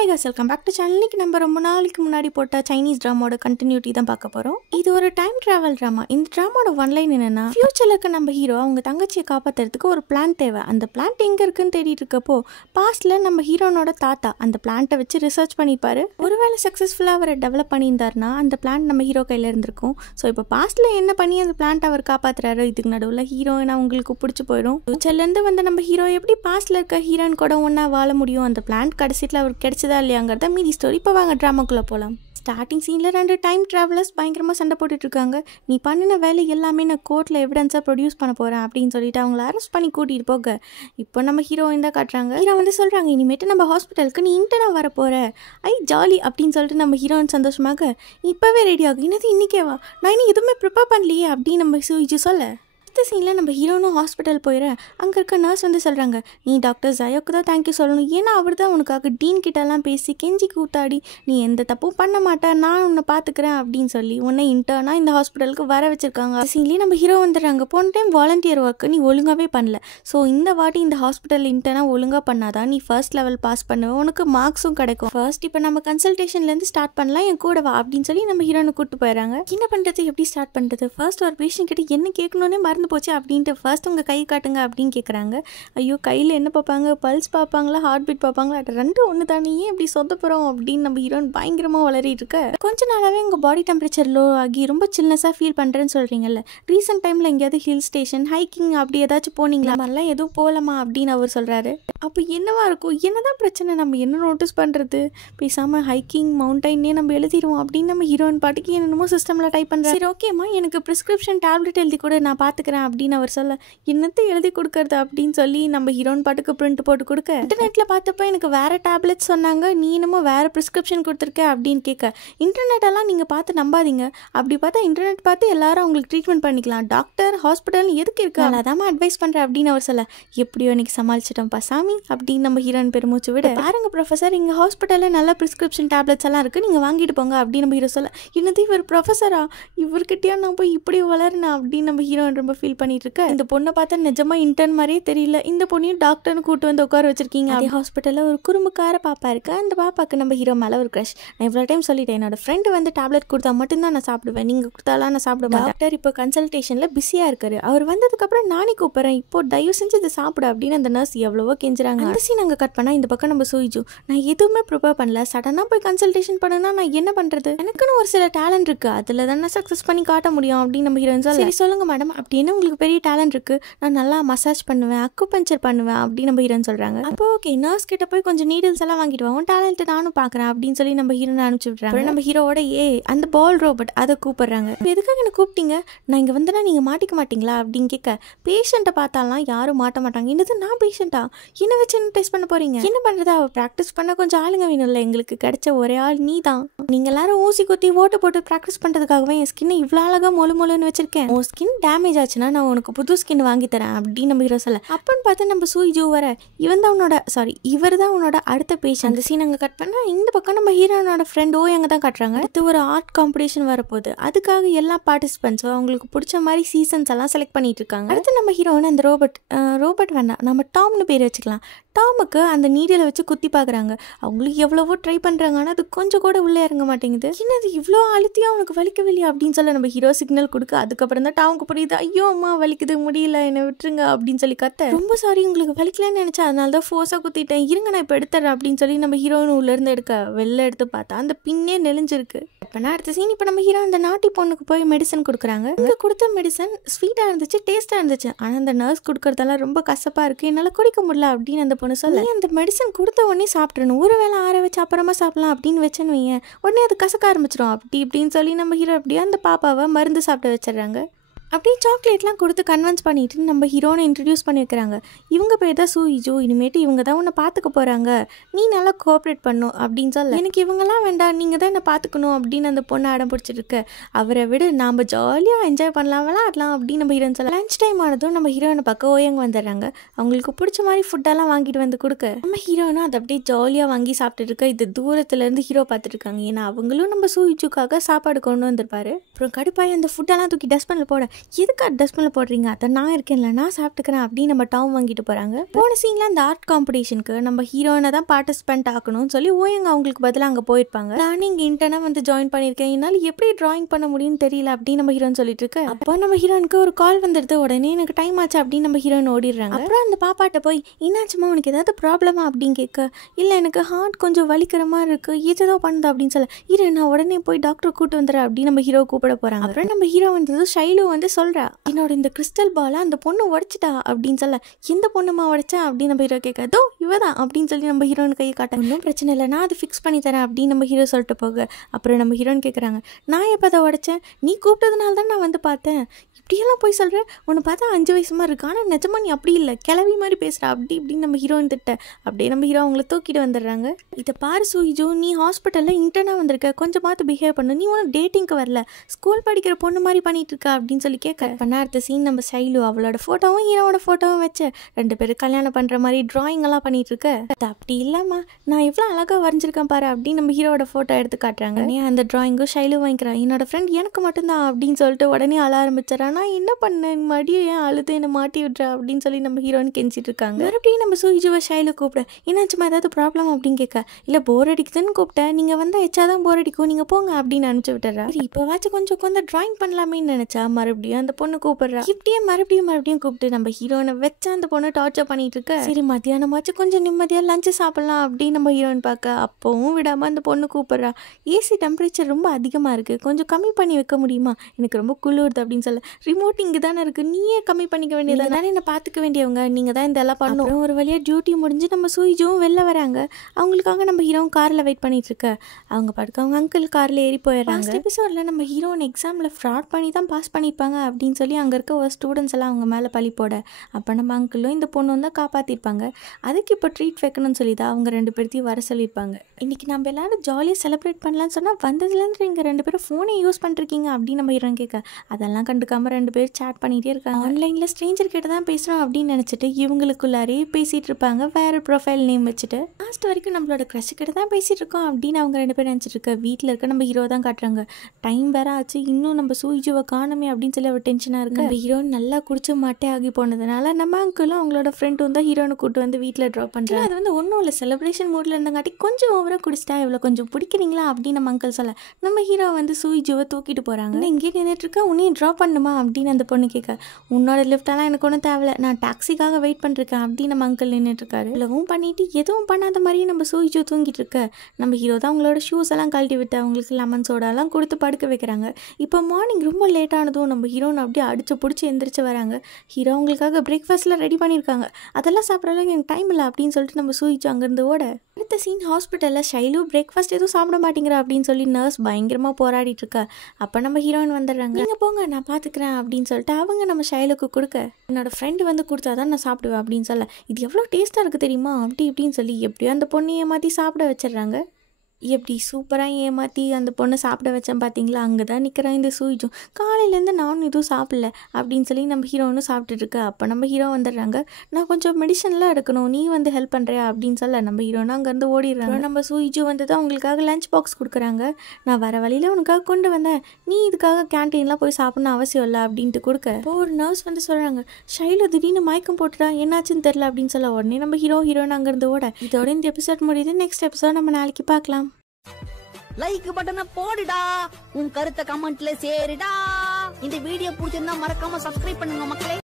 Hi guys, welcome back to channel. இன்னைக்கு நம்ம ரொம்ப நாளைக்கு முன்னாடி போட்ட சைனீஸ் டிராமாவோட கண்டினியூட்டி தான் பார்க்க போறோம். இது ஒரு டைம் டிராவல் டிராமா. இந்த டிராமாவோட ஒன் லைன் என்னன்னா, ஃபியூச்சர்ல இருக்க நம்ம ஹீரோ அவங்க தங்கச்சியை காப்பாத்துறதுக்கு ஒரு பிளான் தேவை. அந்த பிளான் எங்க இருக்குன்னு தேடிட்டு இருக்கப்போ பாஸ்ட்ல நம்ம ஹீரோனோட தாத்தா அந்த பிளான்ட்டை வச்சு ரிசர்ச் பண்ணிப்பாரு. ஒருவேளை சக்சஸ்ஃபுல்லா அவரை டெவலப் பண்ணியிருந்தாருன்னா அந்த பிளான் நம்ம ஹீரோ கையில இருந்திருக்கும். ஸோ இப்போ பாஸ்ட்ல என்ன பண்ணி அந்த பிளான்ட் அவர் காப்பாத்துறாரு, இதுக்கு நடுவில் ஹீரோயின் அவங்களுக்கு பிடிச்சி போயிடும். ஃபியூச்சர்ல இருந்து வந்து நம்ம ஹீரோ எப்படி பாஸ்ட்ல இருக்க ஹீரோயின் கூட ஒன்னா வாழ முடியும், அந்த பிளான் கடைசியில் அவருக்கு கிடைச்சதா இல்லையாங்கிறத மீதி ஸ்டோரி. இப்போ வாங்க ட்ராமாக்குள்ளே போகலாம். ஸ்டார்டிங் சீனில் 2 டைம் ட்ராவலர்ஸ் பயங்கரமாக சண்டை போட்டுட்ருக்காங்க. நீ பண்ணின வேலை எல்லாமே நான் கோர்ட்டில் எவிடன்ஸாக ப்ரொடியூஸ் பண்ண போகிறேன் அப்படின்னு சொல்லிட்டு அவங்கள அரெஸ்ட் பண்ணி கூட்டிகிட்டு போக இப்போ நம்ம ஹீரோயின் தான் காட்டுறாங்க. ஹீரோ வந்து சொல்கிறாங்க, இனிமேட்டு நம்ம ஹாஸ்பிட்டலுக்கு நீ இன்டர்னாக வர போகிற, ஜாலி அப்படின்னு சொல்லிட்டு நம்ம ஹீரோயின் சந்தோஷமாக இப்போவே ரெடி ஆகும். என்னது இன்னைக்கேவா, நான் இன்னும் எதுவுமே ப்ரிப்பேர் பண்ணலையே அப்படின்னு நம்ம சூயிச்சு சொல்ல அடுத்த சீனில் நம்ம ஹீரோனும் ஹாஸ்பிட்டல் போயிடுறேன். அங்கே இருக்க நர்ஸ் வந்து சொல்கிறாங்க, நீ டாக்டர் ஜயோக்கு தான் தேங்க்யூ சொல்லணும். ஏன்னா அவர் தான் உனக்காக டீன் கிட்டலாம் பேசி கெஞ்சி கூத்தாடி நீ எந்த தப்பும் பண்ண மாட்டேன், நான் உன்னை பார்த்துக்கிறேன் அப்படின்னு சொல்லி உன்னை இன்டர்னாக இந்த ஹாஸ்பிட்டலுக்கு வர வச்சுருக்காங்க. அந்த சீன்லேயே நம்ம ஹீரோ வந்துடுறாங்க. போன டைம் வாலண்டியர் ஒர்க்கு நீ ஒழுங்காகவே பண்ணல, ஸோ இந்த வாட்டி இந்த ஹாஸ்பிட்டல் இன்டர்னாக ஒழுங்காக பண்ணாதான் நீ ஃபர்ஸ்ட் லெவல் பாஸ் பண்ணுவேன், உனக்கு மார்க்ஸும் கிடைக்கும். ஃபர்ஸ்ட் இப்போ நம்ம கன்சல்டேஷன்லேருந்து ஸ்டார்ட் பண்ணலாம், என் கூட வா அப்படின்னு சொல்லி நம்ம ஹீரோனை கூப்பிட்டு போயிடறாங்க. என்ன பண்ணுறது, எப்படி ஸ்டார்ட் பண்ணுறது, ஃபர்ஸ்ட் ஒரு பேஷண்ட் கிட்ட என்ன கேட்கணுன்னே மறந்து போச்சு அப்படின்ட்டு ஃபர்ஸ்ட் உங்கள் கை காட்டுங்க அப்படின்னு கேட்குறாங்க. ஐயோ கையில் என்ன பார்ப்பாங்க, பல்ஸ் பார்ப்பாங்களா, ஹார்ட் பீட் பார்ப்பாங்களா, ரெண்டும் ஒன்று தானே, ஏன் இப்படி சொத்த போகிறோம் அப்படின்னு நம்ம ஹீரோயின் பயங்கரமாக வளரிட்டு இருக்க. கொஞ்ச நாளாகவே உங்கள் பாடி டெம்பரேச்சர் லோ ஆகி ரொம்ப சில்னஸாக ஃபீல் பண்ணுறேன்னு சொல்கிறீங்கல்ல, ரீசெண்ட் டைமில் எங்கேயாவது ஹில் ஸ்டேஷன் ஹைக்கிங் அப்படி ஏதாச்சும் போனீங்களா, மாதிரிலாம் எதுவும் போகலாமா அப்படின்னு அவர் சொல்கிறாரு. அப்போ என்னவா இருக்கும், என்னதான் பிரச்சனை, நம்ம என்ன நோட்டீஸ் பண்ணுறது, பேசாமல் ஹைக்கிங் மவுண்டைன்னே நம்ம எழுதிடுவோம் அப்படின்னு நம்ம ஹீரோயின் பாட்டுக்கு என்னென்னமோ சிஸ்டமில் டைப் பண்ணுறாரு. சரி ஓகேம்மா, எனக்கு ப்ரிஸ்கிரிப்ஷன் டேப்லெட் எழுதி கூட நான் பார்த்துக்கிறேன் அப்படின்னு அவர் சொல்ல, என்னத்தை எழுதி கொடுக்கறது அப்படின்னு சொல்லி நம்ம ஹீரோயின் பாட்டுக்கு பிரிண்ட் போட்டு கொடுக்க, இன்டர்நெட்டில் பார்த்தப்போ எனக்கு வேறு டேப்லெட் சொன்னாங்க, நீ என்னமோ வேறு ப்ரிஸ்கிரிப்ஷன் கொடுத்துருக்க அப்படின்னு கேட்க, இன்டர்நெட்டெல்லாம் நீங்கள் பார்த்து நம்பாதீங்க, அப்படி பார்த்தா இன்டர்நெட் பார்த்து எல்லாரும் அவங்களுக்கு ட்ரீட்மெண்ட் பண்ணிக்கலாம், டாக்டர் ஹாஸ்பிட்டல் எதுக்கு இருக்கு, அதான் அட்வைஸ் பண்ணுறேன் அப்படின்னு அவர் சொல்ல, எப்படியோ எனக்கு சமாளிச்சிட்டோம்ப்பா சாமி அப்படின்னு நம்ம ஹீரோயின் பெருமூச்சு விட, பாருங்க ப்ரொஃபஸர் இங்கே ஹாஸ்பிட்டலில் நல்ல ப்ரிஸ்கிரிப்ஷன் டேப்லெட்ஸ் எல்லாம் இருக்குது, நீங்கள் வாங்கிட்டு போங்க அப்படின்னு நம்ம ஹீரோ சொல்ல, என்னது இவர் ப்ரொஃபஸரா, இவர்கிட்டயா நான் போய் இப்படி வளர்னா அப்படின்னு நம்ம ஹீரோயின் ரொம்ப ஃபீல் பண்ணிட்டு இருக்க. இந்த பொண்ணை பார்த்தா நிஜமா இன்டர்ன் மாதிரியே தெரியல, இந்த பொண்ணையும் டாக்டர்னு கூட்டு வந்து உட்கார வச்சிருக்கீங்க. அதே ஹாஸ்பிட்டலில் ஒரு குறும்புக்கார பாப்பா இருக்கு, அந்த பாப்பாக்கு நம்ம ஹீரோ மேலே ஒரு க்ரஷ். நான் இவ்வளோ டைம் சொல்லிட்டேன், என்னோட ஃப்ரெண்டு வந்து டேப்லெட் கொடுத்தா மட்டும்தான் நான் சாப்பிடுவேன், நீங்கள் கொடுத்தாலாம் நான் சாப்பிட மாட்டேன். டாக்டர் இப்போ கன்சல்டேஷனில் பிஸியாக இருக்காரு, அவர் வந்ததுக்கப்புறம் நானே கூப்பிட்றேன், இப்போ தயவு செஞ்சு இதை சாப்பிடு அப்படின்னு அந்த நர்ஸ் எவ்வளவோ கெஞ்சுறாங்க. அந்த சீன் அங்கே கட் பண்ணால் இந்த பக்கம் நம்ம சூயிச்சு, நான் எதுவுமே ப்ரிப்பேர் பண்ணல, சடனாக போய் கன்சல்டேஷன் பண்ணனா நான் என்ன பண்ணுறது, எனக்குன்னு ஒரு சில டேலண்ட் இருக்குது, அதில் தான் நான் சக்ஸஸ் பண்ணி காட்ட முடியும் அப்படின்னு நம்ம ஹீரோயின் சொல்ல, சரி சொல்லுங்க மேடம், அப்படின்னு உங்களுக்கு பெரிய டேலண்ட் இருக்கு, நான் நல்லா மசாஜ் பண்ணுவேன், அக்குபஞ்சர் பண்ணுவேன் அப்படின்னு நம்ம ஹீரோன்னு சொல்றாங்க. அப்போ ஓகே, நர்ஸ் கிட்ட போய் கொஞ்சம் நீடில்ஸ் எல்லாம் வாங்கிட்டு வாங்க, டேலண்ட் நானும் பாக்குறேன் அப்படின்னு சொல்லி நம்ம ஹீரோனை அனுப்பிச்சு விட்றாங்க. நம்ம ஹீரோவோட அந்த பால் ரோபோட் அதை கூப்பிடுறாங்க. எதுக்காக என்ன கூப்பிட்டீங்க, நான் இங்க வந்தனா நீங்க மாட்டிக்க மாட்டீங்களா அப்படின்னு கேட்க, பேஷண்ட்டை பார்த்தாலாம் யாரும் மாட்ட மாட்டாங்க, என்னது நான் பேஷண்டா, என்ன வச்சு என்ன டெஸ்ட் பண்ண போறீங்க, என்ன பண்றது, அவ ப்ராக்டிஸ் பண்ண கொஞ்சம் ஆளுங்க வேணும்ல, எங்களுக்கு கிடைச்ச ஒரே ஆள் நீ தான், நீங்க எல்லாரும் ஊசி குத்தி ஓட்டு போட்டு ப்ராக்டிஸ் பண்றதுக்காகவே என் ஸ்கின் இவ்வளவு அழகா மொழு மொழுன்னு வச்சிருக்கேன், உன் ஸ்கின் டேமேஜ் ஆச்சுன்னா நான் உனக்கு புது ஸ்கின் வாங்கி தரேன் அப்படின்னு நம்ம ஹீரோ சொல்ல, அப்பன்னு பார்த்து நம்ம சூயிஜூ வர, இவர் தான் உன்னோட அடுத்த பேஷண்ட். அந்த சீன் அங்கே கட் பண்ணா இந்த பக்கம் நம்ம ஹீரோனோட ஃப்ரெண்ட் அங்கே தான் காட்டுறாங்க. அடுத்து ஒரு ஆர்ட் காம்படிஷன் வரப்போகுது, அதுக்காக எல்லா பார்ட்டிசிபென்ட்ஸும் அவங்களுக்கு பிடிச்ச மாதிரி சீசன்ஸ் எல்லாம் செலக்ட் பண்ணிட்டு இருக்காங்க. அடுத்து நம்ம ஹீரோன்னு அந்த ரோபோட் வேண்டாம், நம்ம டாம்னு பேர் வச்சுக்கலாம், டாமுக்கு அந்த நீடில் வச்சு குத்தி பார்க்குறாங்க. அவங்களுக்கு எவ்வளவோ ட்ரை பண்ணுறாங்க, ஆனால் அது கொஞ்சம் கூட உள்ளே இறங்க மாட்டேங்குது. என்னது இவ்வளோ அழுத்தியும் அவனுக்கு வலிக்கவில்லையா அப்படின்னு சொல்ல நம்ம ஹீரோ சிக்னல் கொடுக்க, அதுக்கப்புறம் தான் டாமுக்கு புரியுது, ஐயோ அம்மா வலிக்குது, முடியல, என்னை விட்டுருங்க அப்படின்னு சொல்லி கத்த, ரொம்ப சாரி உங்களுக்கு வலிக்கலன்னு நினச்சா அதனால தான் ஃபோர்ஸாக குத்திட்டேன், இருங்க நான் இப்போ எடுத்துறேன் அப்படின்னு சொல்லி நம்ம ஹீரோயின் உள்ளேருந்து வெளில எடுத்து பார்த்தா அந்த பின்னே நெளிஞ்சிருக்கு. அப்போனா அடுத்த சீன் இப்போ நம்ம ஹீரோ அந்த நாட்டி பொண்ணுக்கு போய் மெடிசன் கொடுக்குறாங்க. இங்கே கொடுத்த மெடிசன் ஸ்வீட்டாக இருந்துச்சு, டேஸ்ட்டாக இருந்துச்சு, ஆனால் அந்த நர்ஸ் கொடுக்குறதெல்லாம் ரொம்ப கசப்பாக இருக்குது, என்னால் குடிக்க முடியல அப்படின்னு அந்த பொண்ணு சொல்ல, அந்த மெடிசன் கொடுத்த உடனே சாப்பிட்றணும், ஒரு வேளை ஆற வச்சு அப்புறமா சாப்பிடலாம் அப்படின்னு வச்சேன்னு வையேன், உடனே அது கசக்க ஆரம்பிச்சிடும் அப்படி இப்படின்னு சொல்லி நம்ம ஹீரோ அப்படியே அந்த பாப்பாவை மருந்து சாப்பிட வச்சிடுறாங்க. அப்படியே சாக்லேட்லாம் கொடுத்து கன்வின்ஸ் பண்ணிட்டு நம்ம ஹீரோனை இன்ட்ரடியூஸ் பண்ணி வைக்கிறாங்க. இவங்க பேர் தான் சூயிஜூ, இனிமேட்டு இவங்க தான் உன்னை பார்த்துக்க போகிறாங்க, நீ நல்லா கோஆப்ரேட் பண்ணும் அப்படின்னு சொல்ல, எனக்கு இவங்கெல்லாம் வேண்டாம், நீங்கள் தான் என்னை பார்த்துக்கணும் அப்படின்னு அந்த பொண்ணை அடம் பிடிச்சிருக்கு. அவரை விட நாம் ஜாலியாக என்ஜாய் பண்ணலாம், விளாடலாம் அப்படின்னு நம்ம ஹீரோன்னு சொல்ல, லஞ்ச் டைம் ஆனதும் நம்ம ஹீரோனை பார்க்க ஓயங்க வந்துடுறாங்க. அவங்களுக்கு பிடிச்ச மாதிரி ஃபுட்டெல்லாம் வாங்கிட்டு வந்து கொடுக்க நம்ம ஹீரோனும் அதை அப்படியே ஜாலியாக வாங்கி சாப்பிட்டு இருக்க. இது தூரத்துலேருந்து ஹீரோ பார்த்துருக்காங்க, ஏன்னா அவங்களும் நம்ம சூயிஜூக்காக சாப்பாடு கொண்டு வந்திருப்பாரு. அப்புறம் கடுப்பாய் அந்த ஃபுட்டெல்லாம் தூக்கி டஸ்ட்பினில் போட, எதுக்கு டஸ்ட்பினில் போடுறீங்க, அதை நான் இருக்கேன்ல, நான் சாப்பிட்டுக்கிறேன் அப்படின்னு நம்ம டாம் வாங்கிட்டு போகிறாங்க. போன சீனில் அந்த ஆர்ட் காம்படிஷனுக்கு நம்ம ஹீரோயினை தான் பார்ட்டிசிபென்ட் ஆகணும்னு சொல்லி ஓயங்க அவங்களுக்கு பதிலாக அங்கே போயிருப்பாங்க. நான் இங்கே இன்டர்னாக வந்து ஜாயின் பண்ணியிருக்கேன், என்னால் எப்படி டிராயிங் பண்ண முடியும்னு தெரியல அப்படின்னு நம்ம ஹீரோயின் சொல்லிட்டு இருக்கு. அப்போ நம்ம ஹீரோனுக்கு ஒரு கால் வந்துடுது. உடனே எனக்கு டைம் ஆச்சு அப்படின்னு நம்ம ஹீரோயின் ஓடிடுறாங்க. அப்புறம் அந்த பாப்பாட்ட போய் என்னாச்சுமா உனக்கு ஏதாவது ப்ராப்ளமா அப்படின்னு கேட்க, இல்லை எனக்கு ஹார்ட் கொஞ்சம் வலிக்கிற மாதிரி இருக்கு, ஏதோ பண்ணுது அப்படின்னு சொல்ல, இரு நான் உடனே போய் டாக்டர் கூட்டு வந்துடுறேன் அப்படின்னு நம்ம ஹீரோ கூப்பிட போறாங்க. அப்புறம் நம்ம ஹீரோ வந்து ஷைலு வந்து சொல்றா, என்னோட இந்த கிறிஸ்டல் பாலை அந்த பொண்ணு உடைச்சிட்டா அப்படின்னு சொல்ல, எந்த பொண்ணுமா உடைச்சா அப்படின்னு நம்ம ஹீரோ கேட்க, தோ இவதான் அப்படின்னு சொல்லி நம்ம ஹீரோயின் கையை காட்ட, ஒன்றும் பிரச்சனை இல்லை நான் அதை ஃபிக்ஸ் பண்ணி தரேன் அப்படின்னு நம்ம ஹீரோ சொல்லிட்டு போக, அப்புறம் நம்ம ஹீரோயின் கேட்குறாங்க, நான் எப்போ அதை உடைச்சேன், நீ கூப்பிட்டதுனால தான் நான் வந்து பார்த்தேன், இப்படியெல்லாம் போய் சொல்கிறேன், உன்னை பார்த்தா 5 வயசு மாதிரி இருக்கு, ஆனால் நிஜமா நீ அப்படி இல்லை கிளவி மாதிரி பேசுகிறா அப்படி இப்படின்னு நம்ம ஹீரோயின் திட்ட. அப்படியே நம்ம ஹீரோ அவங்கள தூக்கிட்டு வந்துடுறாங்க. இதை பாரு சூயிஜோ, நீ ஹாஸ்பிட்டலில் இன்டர்னாக வந்திருக்க, கொஞ்சம் பார்த்து பிஹேவ் பண்ணு, நீ ஒன்றும் டேட்டிங்க்கு வரல, ஸ்கூல் படிக்கிற பொண்ணு மாதிரி பண்ணிட்டு இருக்கா அப்படின்னு சொல்லி கேட்க, பண்ண அடுத்த சீன் நம்ம ஷைலு அவளோட ஃபோட்டோவும் ஹீரோவோட ஃபோட்டோவும் வச்சு 2 பேரும் கல்யாணம் பண்ணுற மாதிரி டிராயிங் எல்லாம் பண்ணிட்டு இருக்க. அப்படி இல்லாமா நான் எவ்வளோ அழகாக வரைஞ்சிருக்கேன் பாரு அப்படின்னு நம்ம ஹீரோட ஃபோட்டோ எடுத்து காட்டுறாங்க. அந்த டிராயிங்கும் ஷைலு வாங்கிக்கிறான், என்னோட ஃப்ரெண்ட் எனக்கு மட்டும்தான் அப்படின்னு சொல்லிட்டு உடனே அழ ஆரம்பிச்சிடறா. நான் என்ன பண்ணேன், மடியும் ஏன் அழுது என்னை மாட்டி விட்றா அப்படின்னு சொல்லி நம்ம ஹீரோயின் கெஞ்சிட்டு இருக்காங்க. மறுபடியும் நம்ம சூயிஜுவை ஷைலு கூப்பிட, என்னாச்சுமா ஏதாவது ப்ராப்ளம் அப்படின்னு கேட்க, இல்லை போர் அடிக்குதுன்னு கூப்பிட்டேன், நீங்கள் வந்தால் எச்சாதான் போர் அடிக்கும், நீங்கள் போங்க அப்படின்னு அனுப்பிச்சு விட்டுறா. இப்போவாச்சும் கொஞ்சம் உட்காந்து டிராயிங் பண்ணலாமேன்னு நினைச்சா மறுபடியும் அந்த பொண்ணு கூப்பிடுறா. இப்படியே மறுபடியும் கூப்பிட்டு நம்ம ஹீரோனை வச்சா அந்த பொண்ணு டார்ச்சர் பண்ணிட்டு இருக்க. சரி மத்தியானமாச்சும் கொஞ்சம் நிம்மதியாக லஞ்சு சாப்பிடலாம் அப்படின்னு நம்ம ஹீரோயின் பார்க்க, அப்பவும் விடாம அந்த பொண்ணு கூப்பிடுறா. ஏசி டெம்பரேச்சர் ரொம்ப அதிகமாக இருக்கு, கொஞ்சம் கம்மி பண்ணி வைக்க முடியுமா, எனக்கு ரொம்ப குளிருது அப்படின்னு சொல்ல, ரிமோட் இங்கே தானே இருக்கு, நீயே கம்மி பண்ணிக்க வேண்டியது தானே, என்ன பார்த்துக்க வேண்டியவங்க நீங்கள் தான் இதெல்லாம் பண்ணணும். ஒரு வழியாக டியூட்டி முடிஞ்சு நம்ம சூயிஜும் வெளில வராங்க. அவங்களுக்காக நம்ம ஹீரோவும் காரில் வெயிட் பண்ணிட்டு இருக்க. அவங்க படுக்க அவங்க அங்கிள் காரில் ஏறி போயிடுறாங்க. எபிசோடில் நம்ம ஹீரோயின் எக்ஸாமில் ஃப்ராட் பண்ணி தான் பாஸ் பண்ணியிருப்பாங்க அப்படின்னு சொல்லி அங்கே இருக்க ஒரு ஸ்டூடெண்ட்ஸ் எல்லாம் அவங்க மேலே பழி போட, அப்போ நம்ம அங்கிளும் இந்த பொண்ணும் தான் காப்பாற்றிருப்பாங்க. அதுக்கு இப்போ ட்ரீட் வைக்கணும்னு சொல்லி தான் அவங்க 2 பேர்த்தையும் வர சொல்லியிருப்பாங்க. இன்றைக்கி நம்ம எல்லாரும் ஜாலியாக செலிப்ரேட் பண்ணலான்னு சொன்னால் வந்ததுலேருந்து நீங்கள் 2 பேரும் ஃபோனை யூஸ் பண்ணுறீங்க அப்படின்னு நம்ம ஹீரோயின் கேட்க, அதெல்லாம் கண்டுக்காமல் 2 பேர் சேட் பண்ணிகிட்டே இருக்காங்க. ஆன்லைனில் ஸ்ட்ரேஞ்சர் கிட்ட தான் பேசுகிறோம் அப்படின்னு நினச்சிட்டு இவங்களுக்குள்ளாரே பேசிகிட்டு இருப்பாங்க வேறு ப்ரொஃபைல் நேம் வச்சுட்டு. லாஸ்ட் வரைக்கும் நம்மளோட க்ரஷ் கிட்ட தான் பேசிகிட்டு இருக்கோம் அப்படின்னு அவங்க 2 பேரும் நினச்சிட்டு இருக்க. வீட்டில் இருக்க நம்ம ஹீரோ தான் காட்டுறாங்க. டைம் வேற ஆச்சு, இன்னும் நம்ம சூயிஜுவை காணுமே அப்படின்னு சொல்லி அவர் டென்ஷனாக இருக்கு. நம்ம ஹீரோயின் நல்லா குடிச்சு மாட்டே ஆகி போனதுனால நம்ம அங்கிளும் அவங்களோட ஃப்ரெண்டும் தான் ஹீரோனை கூட்டு வந்து வீட்டில் ட்ராப் பண்ணுறாங்க. அது வந்து ஒன்றும் இல்லை, செலிப்ரேஷன் மூடில் இருந்தங்காட்டி கொஞ்சம் ஓவராக குடிச்சிட்டா இவ்வளோ கொஞ்சம் பிடிக்கிறீங்களா அப்படின்னு நம்ம அங்கிள் சொல்ல, நம்ம ஹீரோ வந்து சூயிஜுவை தூக்கிட்டு போகிறாங்க. இங்கே நின்றுட்டு இருக்கா, உன்னையும் ட்ராப் பண்ணுமா அப்படின்னு அந்த பொண்ணு கேட்க, உன்னோட லிஃப்டெல்லாம் எனக்கு ஒன்றும் தேவையில்ல, நான் டாக்ஸிக்காக வெயிட் பண்ணிருக்கேன் அப்படின்னு நம்ம அங்கிள் நின்றுட்டு இருக்காரு. இவ்வளவும் பண்ணிட்டு எதுவும் பண்ணாத மாதிரியே நம்ம சூயிஜு தூங்கிட்டு இருக்க. நம்ம ஹீரோ தான் அவங்களோட ஷூஸ் எல்லாம் கழட்டி விட்டு அவங்களுக்கு லெமன் சோடாலாம் கொடுத்து படுக்க வைக்கிறாங்க. இப்போ மார்னிங் ரொம்ப லேட் ஆனதும் நம்ம ஹீரோனை அப்படியே அடிச்சு பிடிச்சி எந்திரிச்சு வராங்க. ஹீரோ அவங்களுக்காக பிரேக்ஃபாஸ்ட்லாம் ரெடி பண்ணியிருக்காங்க, அதெல்லாம் சாப்பிட்ற அளவுக்கு எனக்கு டைம் இல்லை அப்படின்னு சொல்லிட்டு நம்ம சூயிஜு அங்கேருந்து ஓட. அடுத்த சீன் ஹாஸ்பிட்டலில் ஷைலு பிரேக்ஃபாஸ்ட் எதுவும் சாப்பிட மாட்டேங்கிறா அப்படின்னு சொல்லி நர்ஸ் பயங்கரமாக போராடிட்டு இருக்கா. அப்போ நம்ம ஹீரோயின் வந்துடுறாங்க. நீங்கள் போங்க நான் பார்த்துக்கிறேன் அப்படின்னு சொல்லிட்டு அவங்க நம்ம ஷைலுக்கு கொடுக்க, என்னோட ஃப்ரெண்டு வந்து கொடுத்தாதான் நான் சாப்பிடுவேன் அப்படின்னு சொல்ல, இது எவ்வளோ டேஸ்ட்டாக இருக்குது தெரியுமா அப்படி இப்படின்னு சொல்லி எப்படியோ அந்த பொண்ணை ஏமாற்றி சாப்பிட வச்சிடுறாங்க. எப்படி சூப்பராக ஏமாற்றி அந்த பொண்ணை சாப்பிட வச்சேன் பார்த்தீங்களா, அங்கே தான் நிற்கிறேன் இந்த சூயிஜும், காலையிலேருந்து நானும் எதுவும் சாப்பிடல அப்படின்னு சொல்லி நம்ம ஹீரோனும் சாப்பிட்டுட்டு இருக்க. அப்போ நம்ம ஹீரோ வந்துடுறாங்க. நான் கொஞ்சம் மெடிசன்லாம் எடுக்கணும், நீ வந்து ஹெல்ப் பண்ணுறியா அப்படின்னு சொல்ல நம்ம ஹீரோனா அங்கேருந்து ஓடிடுறாங்க. நம்ம சூயிஜு வந்து தான் அவங்களுக்காக லஞ்ச் பாக்ஸ் கொடுக்குறாங்க. நான் வர வழியில் உனக்காக கொண்டு வந்தேன், நீ இதுக்காக கேன்டீன்லாம் போய் சாப்பிடணும் அவசியம் இல்லை அப்படின்ட்டு கொடுக்க. இப்போ ஒரு நர்ஸ் வந்து சொல்கிறாங்க, ஷைலு திடீர்னு மயக்கம் போட்டுட்டா என்னாச்சுன்னு தெரில அப்படின்னு சொல்ல, உடனே நம்ம ஹீரோயின் அங்கேருந்து ஓட. இதோட இந்த எபிசோட் முடியுது. நெக்ஸ்ட் எபிசோட் நம்ம நாளைக்கு பார்க்கலாம். லைக் பட்டனை போடுடா, உன் கருத்தை கமெண்ட்ல சேருடா. இந்த வீடியோ பிடிச்சிருந்தா மறக்காம சப்ஸ்கிரைப் பண்ணுங்க மக்களே.